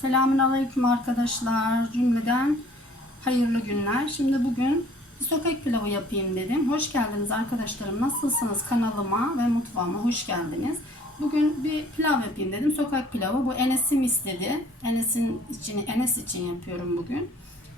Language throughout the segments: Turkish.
Selamun Aleyküm arkadaşlar. Cümleden hayırlı günler. Şimdi bugün sokak pilavı yapayım dedim. Hoş geldiniz arkadaşlarım. Nasılsınız kanalıma ve mutfağıma hoş geldiniz. Bugün bir pilav yapayım dedim. Sokak pilavı. Bu Enes'im istedi. Enes'in için Enes için yapıyorum bugün.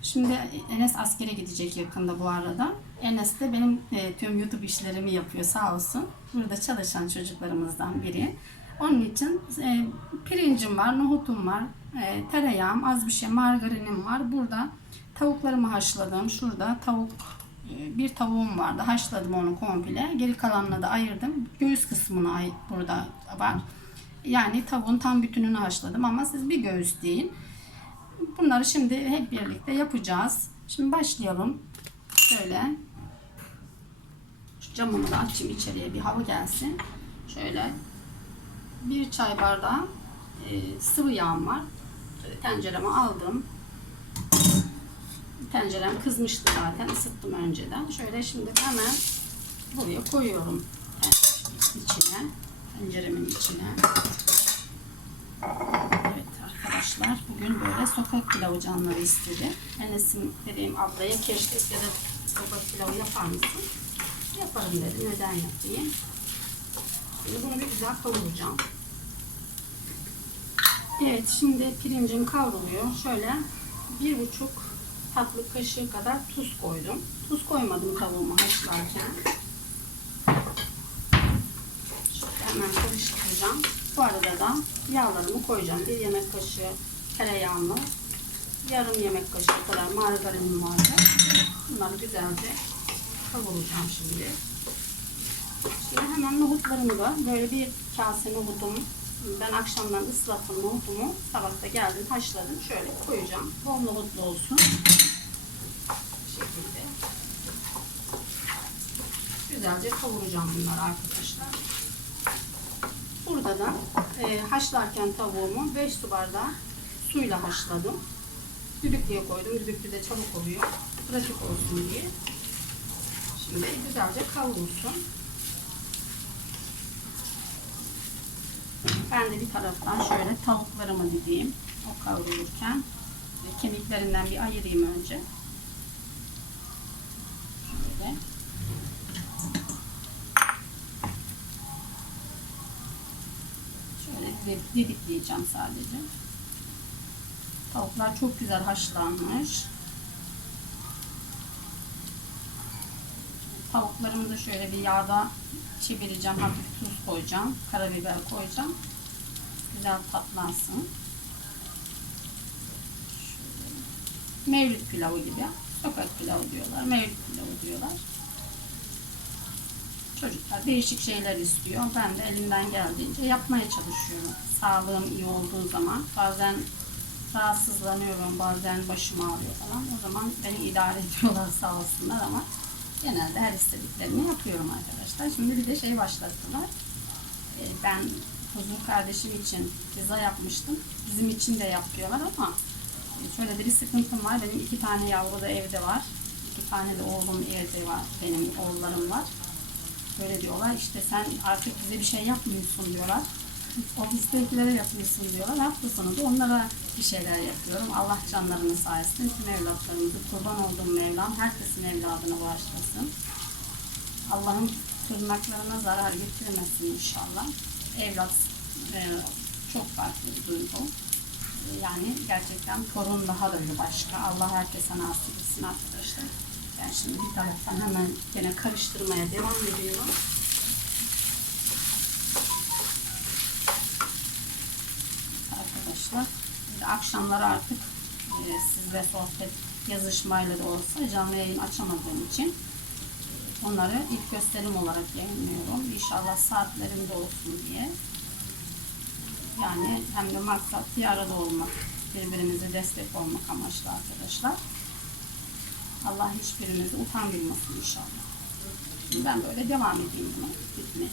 Şimdi Enes askere gidecek yakında bu arada. Enes de benim e, tüm YouTube işlerimi yapıyor sağ olsun. Burada çalışan çocuklarımızdan biri. Onun için e, pirincim var, nohutum var, e, tereyağım, az bir şey margarinim var. Burada tavuklarımı haşladım. Şurada tavuk e, bir tavuğum vardı. Haşladım onu komple. Geri kalanını da ayırdım. Göğüs kısmını ay burada var. Yani tavuğun tam bütününü haşladım ama siz bir göğüs deyin. Bunları şimdi hep birlikte yapacağız. Şimdi başlayalım. Şöyle. Şu camımı da açayım içeriye bir hava gelsin. Şöyle bir çay bardağı e, sıvı yağım var. Tencereme aldım. Tencerem kızmıştı zaten. ısıttım önceden. Şöyle şimdi hemen buraya koyuyorum. içine. Tenceremin içine. Evet arkadaşlar bugün böyle sokak pilavı canları istedi. Enes'im dediğim ablaya keşke da sokak pilavı yapar mısın? Yaparım dedi. Neden yapayım? Şimdi bunu bir güzel kavuracağım. Evet şimdi pirincim kavruluyor. Şöyle bir buçuk tatlı kaşığı kadar tuz koydum. Tuz koymadım tavuğumu haşlarken. Şöyle hemen karıştıracağım. Bu arada da yağlarımı koyacağım. Bir yemek kaşığı tereyağımı, yarım yemek kaşığı kadar margarinim vardı. Bunları güzelce kavuracağım şimdi. Şimdi hemen nohutlarımı da böyle bir kase nohutum ben akşamdan ıslattım nohutumu sabahta geldim haşladım şöyle koyacağım. Bol nohutlu olsun. Bu şekilde. Güzelce kavuracağım bunları arkadaşlar. Burada da e, haşlarken tavuğumu 5 su bardağı suyla haşladım. Düdüklüye koydum düdüklü de çabuk oluyor. Pratik olsun diye. Şimdi güzelce kavrulsun Ben de bir taraftan şöyle tavuklarımı dideyim. O kavrulurken. Kemiklerinden bir ayırayım önce. Şöyle. Şöyle didikleyeceğim sadece. Tavuklar çok güzel haşlanmış. Tavuklarımı da şöyle bir yağda çevireceğim. Hafif tuz koyacağım. Karabiber koyacağım. Güzel tatlansın. Şöyle. Mevlüt pilavı gibi. Sokak pilavı diyorlar. Mevlüt pilavı diyorlar. Çocuklar değişik şeyler istiyor. Ben de elimden geldiğince yapmaya çalışıyorum. Sağlığım iyi olduğu zaman bazen rahatsızlanıyorum, bazen başım ağrıyor falan. O zaman beni idare ediyorlar sağ olsunlar ama genelde her istediklerini yapıyorum arkadaşlar. Şimdi bir de şey başlattılar. Ee, ben Huzur kardeşim için pizza yapmıştım. Bizim için de yapıyorlar ama şöyle bir sıkıntım var. Benim iki tane yavru da evde var. İki tane de oğlum evde var. Benim oğullarım var. Böyle diyorlar işte sen artık bize bir şey yapmıyorsun diyorlar. Ofisteyikilere yapıyorsun diyorlar. Hafta sonu da onlara bir şeyler yapıyorum. Allah canlarını sağ etsin. Tüm evlatlarımızı kurban olduğum Mevlam herkesin evladını bağışlasın. Allah'ın tırnaklarına zarar getirmesin inşallah. Evlat e, çok farklı bir duygu. Yani gerçekten torun daha da bir başka. Allah herkese nasip etsin arkadaşlar. Ben şimdi bir taraftan hemen gene karıştırmaya devam ediyorum. Arkadaşlar akşamları artık e, sizle sohbet yazışmayla da olsa canlı yayın açamadığım için onları ilk gösterim olarak yayınlıyorum. İnşallah saatlerinde olsun diye. Yani hem de maksat bir arada olmak, birbirimize destek olmak amaçlı arkadaşlar. Allah hiçbirimizi utandırmasın inşallah. Şimdi ben böyle devam edeyim buna gitmeye.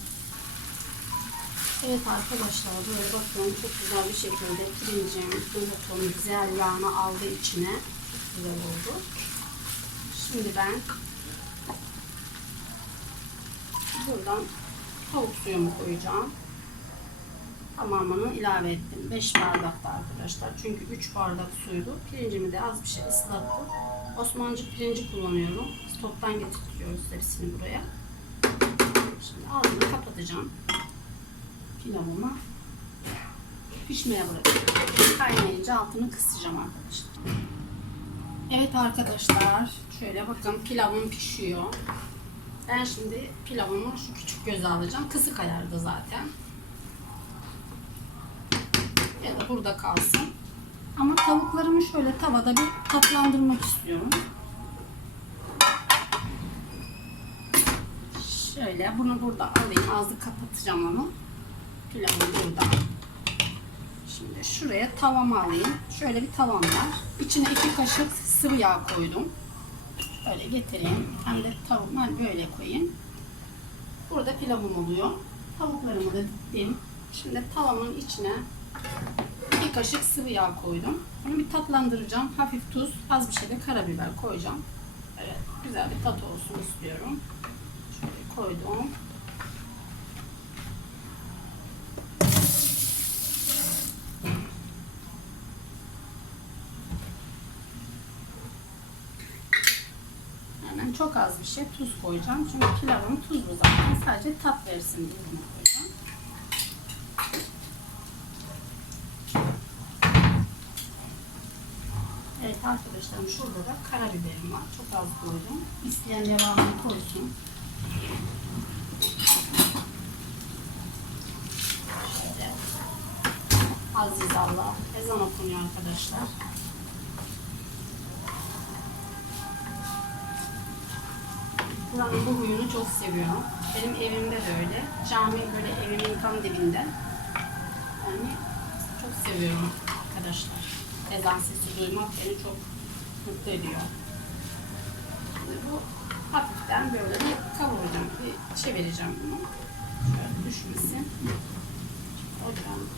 Evet arkadaşlar böyle bakın çok güzel bir şekilde pirincim, nohutum güzel yağını aldı içine. Güzel oldu. Şimdi ben buradan tavuk suyumu koyacağım. tamamını ilave ettim. 5 bardakta arkadaşlar. Çünkü 3 bardak suydu. Pirincimi de az bir şey ıslattım. Osmancı pirinci kullanıyorum. Stoktan getiriyoruz hepsini buraya. Şimdi ağzını kapatacağım. Pilavımı pişmeye bırakıyorum. Kaynayınca altını kısacağım arkadaşlar. Evet arkadaşlar. Şöyle bakın pilavım pişiyor. Ben şimdi pilavımı şu küçük göze alacağım. Kısık ayarda zaten. Ya da burada kalsın. Ama tavuklarımı şöyle tavada bir tatlandırmak istiyorum. Şöyle bunu burada alayım. Ağzı kapatacağım onu. Pilavım burada. Şimdi şuraya tavamı alayım. Şöyle bir tavam var. İçine iki kaşık sıvı yağ koydum. Böyle getireyim. Hem de hani böyle koyayım. Burada pilavım oluyor. Tavuklarımı da diktim. Şimdi tavamın içine iki kaşık sıvı yağ koydum. Bunu bir tatlandıracağım. Hafif tuz, az bir şey de karabiber koyacağım. Evet, güzel bir tat olsun istiyorum. Şöyle koydum. Hemen çok az bir şey tuz koyacağım. Çünkü pilavım tuzlu zaten. Sadece tat versin diye bunu koyacağım. Evet arkadaşlarım şurada da karabiberim var. Çok az koydum. İsteyen devamını koysun. Şöyle. Aziz Allah. Ezan okunuyor arkadaşlar. Buranın bu huyunu çok seviyorum. Benim evimde de öyle. Cami böyle evimin tam dibinde. Yani çok seviyorum arkadaşlar. Ezan sesi duymak beni çok mutlu ediyor. Şimdi bu hafiften böyle bir kavuracağım, bir çevireceğim bunu. Şöyle düşmesin. Ocağım.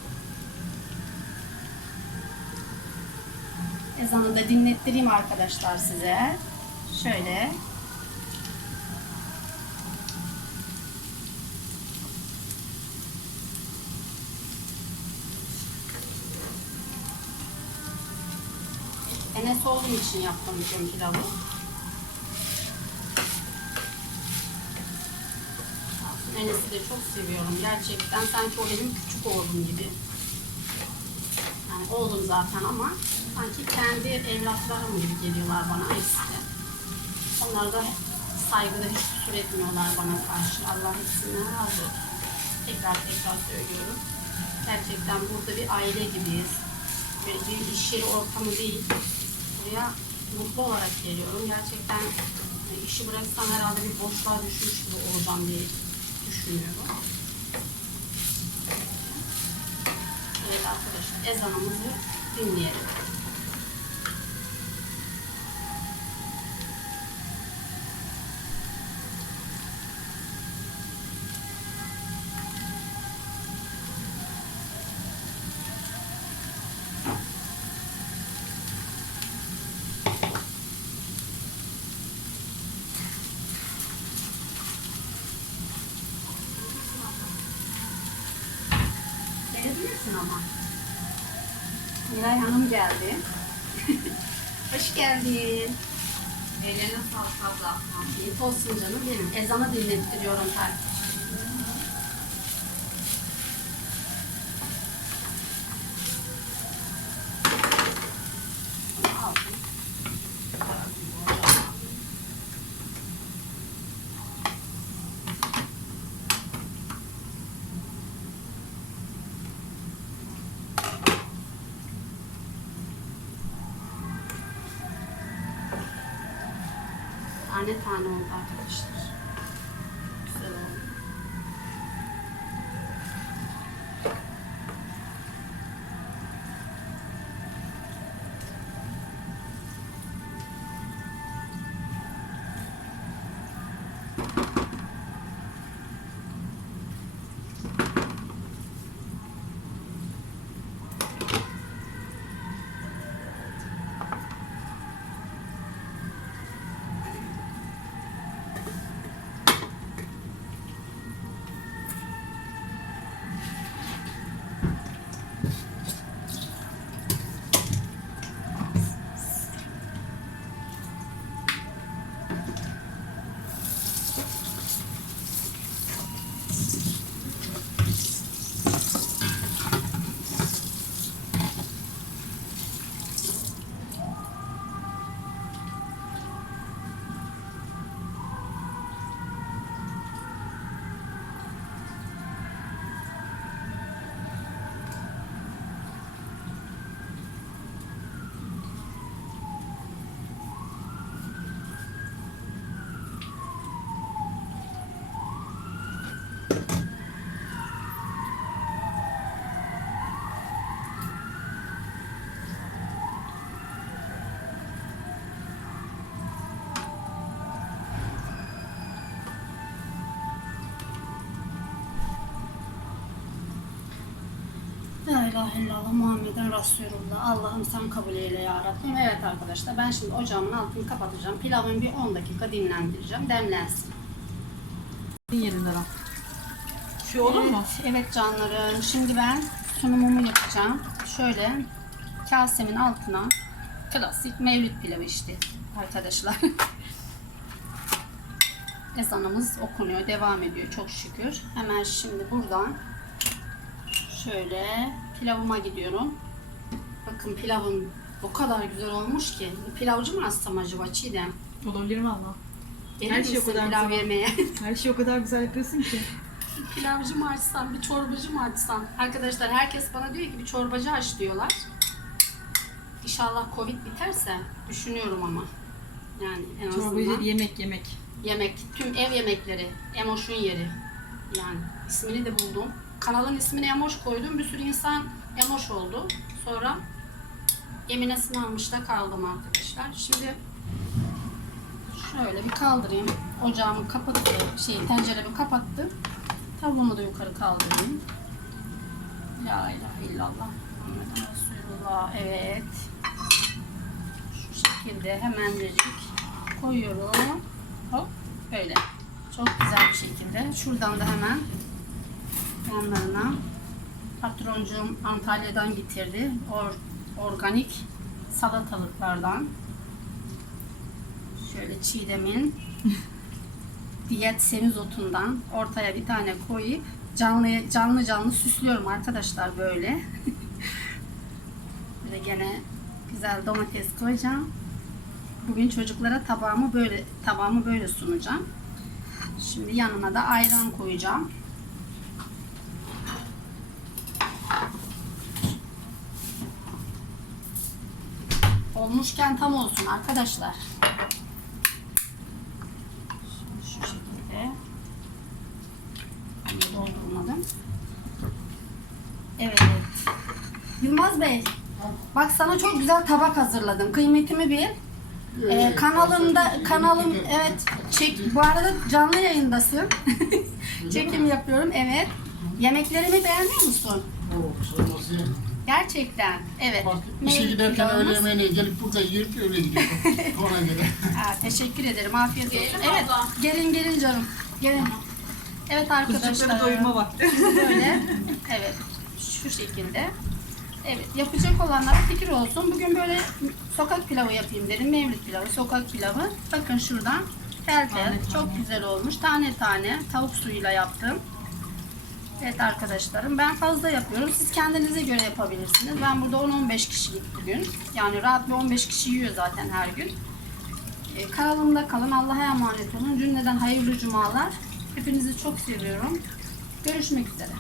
Ezanı da dinlettireyim arkadaşlar size. Şöyle Enes olduğum için yaptım bugün pilavı. Enes'i de çok seviyorum. Gerçekten sanki o benim küçük oğlum gibi. Yani oğlum zaten ama sanki kendi evlatlarım gibi geliyorlar bana hepsi. Onlar da saygıda hiç kusur etmiyorlar bana karşı. Allah hepsinden razı olsun. Tekrar tekrar söylüyorum. Gerçekten burada bir aile gibiyiz. Bir iş yeri ortamı değil. Buraya mutlu olarak geliyorum. Gerçekten e, işi bıraksam herhalde bir boşluğa düşmüş gibi olacağım diye düşünüyorum. Evet arkadaşlar ezanımızı dinleyelim. Gelebilirsin ama. Miray Hanım geldi. Hoş geldin. Ellerine sağlık abla. Afiyet olsun canım benim. Ezanı dinlettiriyorum takip. Tane tane oldu arkadaşlar. İlahe illallah Muhammeden Resulullah. Allah'ım sen kabul eyle ya Rabbim. Evet arkadaşlar ben şimdi ocağımın altını kapatacağım. Pilavımı bir 10 dakika dinlendireceğim. Demlensin. yerinden al. Şu olur mu? Evet, evet canlarım. Şimdi ben sunumumu yapacağım. Şöyle kasemin altına klasik mevlüt pilavı işte arkadaşlar. Ezanımız okunuyor, devam ediyor çok şükür. Hemen şimdi buradan şöyle pilavıma gidiyorum. Bakın pilavım o kadar güzel olmuş ki. Pilavcı mı açsam acaba Çiğdem? Olabilir valla. Gelir Her şey o misin kadar pilav güzel. yemeye? Her şeyi o kadar güzel yapıyorsun ki. pilavcı mı açsam, bir çorbacı mı açsam? Arkadaşlar herkes bana diyor ki bir çorbacı aç diyorlar. İnşallah Covid biterse düşünüyorum ama. Yani en azından Çorbacı değil, yemek yemek. yemek, tüm ev yemekleri, Emoş'un yeri. Yani ismini de buldum. Kanalın ismini Emoş koydum. Bir sürü insan Emoş oldu. Sonra Emine'sini almış da kaldım arkadaşlar. Şimdi şöyle bir kaldırayım. Ocağımı kapattım. Şey, tenceremi kapattım. Tavlamı da yukarı kaldırayım. La ilahe illallah. Muhammed Resulullah. Evet. Şu şekilde hemencecik koyuyorum. Hop böyle. Çok güzel bir şekilde. Şuradan da hemen yanlarına patroncuğum Antalya'dan getirdi. Or, organik salatalıklardan. Şöyle çiğdemin diyet semizotundan ortaya bir tane koyup canlı canlı canlı süslüyorum arkadaşlar böyle. Böyle gene güzel domates koyacağım. Bugün çocuklara tabağımı böyle tabağımı böyle sunacağım. Şimdi yanına da ayran koyacağım. Olmuşken tam olsun arkadaşlar. Şimdi şu şekilde. Doldurmadım. Evet. Yılmaz Bey, bak sana çok güzel tabak hazırladım. Kıymetimi bil. Ee, kanalımda kanalım evet çek bu arada canlı yayındasın. Çekim yapıyorum evet. Yemeklerimi beğeniyor musun? Gerçekten. Evet. Bak işe Mevlüt giderken öğle yemeğine gelip burada yiyip öyle gidiyor. Ona göre. Aa, teşekkür ederim. Afiyet olsun. Gelin Evet. abla. Gelin gelin canım. Gelin. Evet arkadaşlar. doyurma vakti. Böyle. Evet. Şu şekilde. Evet. Yapacak olanlara fikir olsun. Bugün böyle sokak pilavı yapayım dedim. Mevlüt pilavı, sokak pilavı. Bakın şuradan. Tel tel. Çok tane. güzel olmuş. Tane tane tavuk suyuyla yaptım. Evet arkadaşlarım ben fazla yapıyorum. Siz kendinize göre yapabilirsiniz. Ben burada 10-15 kişilik bugün. Yani rahat bir 15 kişi yiyor zaten her gün. Ee, kanalımda kalın. Allah'a emanet olun. Cümleden hayırlı cumalar. Hepinizi çok seviyorum. Görüşmek üzere.